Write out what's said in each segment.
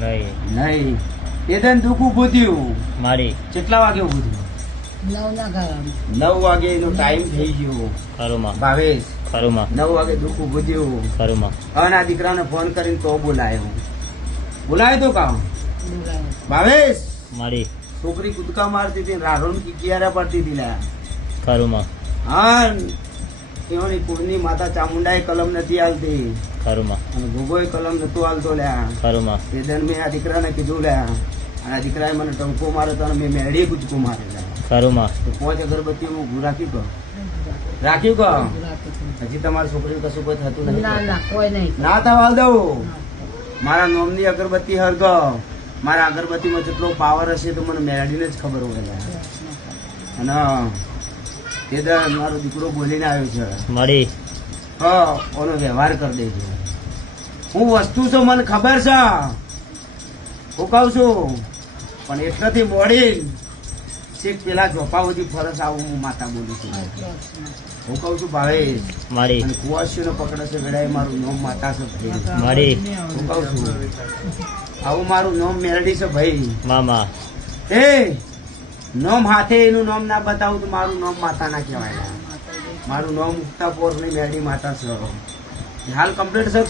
નહીં. એદન દુઃખ ઉભું થયું મારી કેટલા વાગે ઉભું થયું? 9 વાગે એનો ટાઈમ થઈ ગયો. ખરુમાં ભાવેશ ખરુમાં 9 વાગે દુઃખ ઉભું થયું. ખરુમાં અને આ દીકરાને ફોન કરીને તો બોલાયો તો કામ ભાવેશ મારી છોકરી કૂદકા મારતી હતી, રાડોન કિકિયારા પડતી હતી લ્યા. ખરુમાં હા, એવાની કુળની માતા ચામુંડાએ કલમ નથી આલતી ખરુમાં અને ભોગોએ કલમ નતું આલતો લ્યા. ખરુમાં તે દન મેં આ દીકરાને કીધું લ્યા, અને આ દીકરાએ મને ટંકો માર્યો તો મેં મેળી કૂદકો મારેલા. ખરુમાં તો 5 અગરબત્તી હું ઊભું રાખ્યું કહો. હજી તમારી છોકરીને કશું કોઈ થતું નહીં. ના થવા દઉં. મારા નોમની અગરબત્તી હરગ. મારા અગરબત્તીમાં જેટલો પાવર હશે તો મને મેળવીને જ ખબર હોય લ્યા. અને તે દર મારો દીકરો બોલીને આવ્યો છે, મારી ઓનો વ્યવહાર કરી દેજો. હું વસ્તુ છું, મને ખબર છે, હું કઉ છું, પણ એટલાથી મોડી શીખ પેલા ઝોપા સુધી ફરસ આવું હું માતા બોલું છું. હું કઉ છું ભાવેશ, મારી અને કુવાસીઓ પકડે છે વેળાએ મારું નામ માતા છે ભાઈ. મારી હું કઉ છું આવું મારું નામ મેલડી છે ભાઈ. મામા એ નામ હાથે એનું નામ ના બતાવું તો મારું નામ માતા ના કહેવાય. મારું નામ મુક્તા પોર ની મેલડી માતા છે. હાલ કમ્પ્લીટ છે?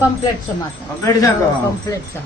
કમ્પ્લીટ છે માતા, કમ્પ્લીટ છે. કમ્પ્લીટ છે.